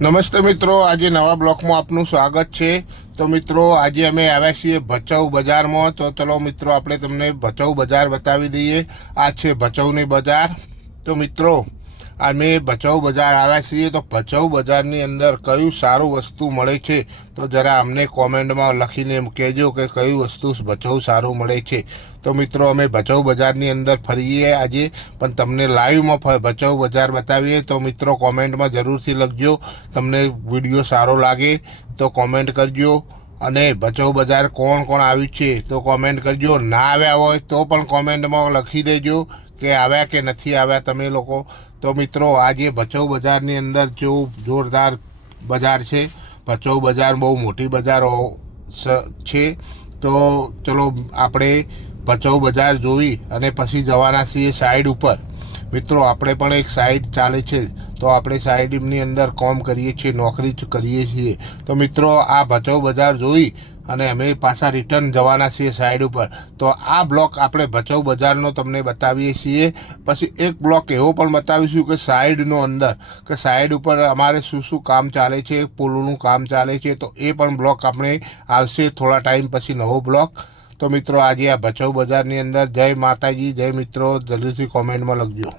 નમસ્તે મિત્રો, આજે નવા બ્લોકમાં આપનું સ્વાગત છે। તો મિત્રો, આજે અમે આવ્યા છીએ ભચાઉ બજારમાં। તો ચલો મિત્રો, આપણે તમને ભચાઉ બજાર બતાવી દઈએ। આ છે ભચાઉની બજાર। તો મિત્રો, અમે ભચાઉ બજાર આવ્યા છીએ। તો ભચાઉ બજારની અંદર કયું સારું વસ્તુ મળે છે તો જરા અમને કોમેન્ટમાં લખીને કહેજો કે કયું વસ્તુ ભચાઉ સારું મળે છે। તો મિત્રો, અમે ભચાઉ બજારની અંદર ફરીએ આજે, પણ તમને લાઈવમાં ભચાઉ બજાર બતાવીએ। તો મિત્રો, કોમેન્ટમાં જરૂરથી લખજો। તમને વિડીયો સારો લાગે તો કોમેન્ટ કરજો। અને ભચાઉ બજાર કોણ કોણ આવ્યું છે તો કોમેન્ટ કરજો। ના આવ્યા હોય તો પણ કોમેન્ટમાં લખી દેજો કે આવ્યા કે નથી આવ્યા તમે લોકો। તો મિત્રો, આજે ભચાઉ બજારની અંદર જો જોરદાર બજાર છે। ભચાઉ બજાર બહુ મોટી બજાર છે। તો ચલો આપણે ભચાઉ બજાર જોઈ અને પછી જવાના છીએ સાઈડ ઉપર। મિત્રો, આપણે પણ એક સાઈડ ચાલે છે તો આપણે સાઈડની અંદર કામ કરીએ છીએ, નોકરી કરીએ છીએ। તો મિત્રો, આ ભચાઉ બજાર જોઈ અને અમે પાછા રિટર્ન જવાના છીએ સાઈડ ઉપર। તો આ બ્લોક આપણે ભચાઉ બજારનો તમને બતાવીએ છીએ। પછી એક બ્લોક એવો પણ બતાવીશું કે સાઈડનો અંદર કે સાઈડ ઉપર અમારે શું શું કામ ચાલે છે, પુલનું કામ ચાલે છે। તો એ પણ બ્લોક આપણે આવશે થોડા ટાઈમ પછી, નવો બ્લોક। તો મિત્રો, આજે આ ભચાઉ બજારની અંદર જય માતાજી, જય મિત્રો, જલ્દીથી કોમેન્ટમાં લખજો।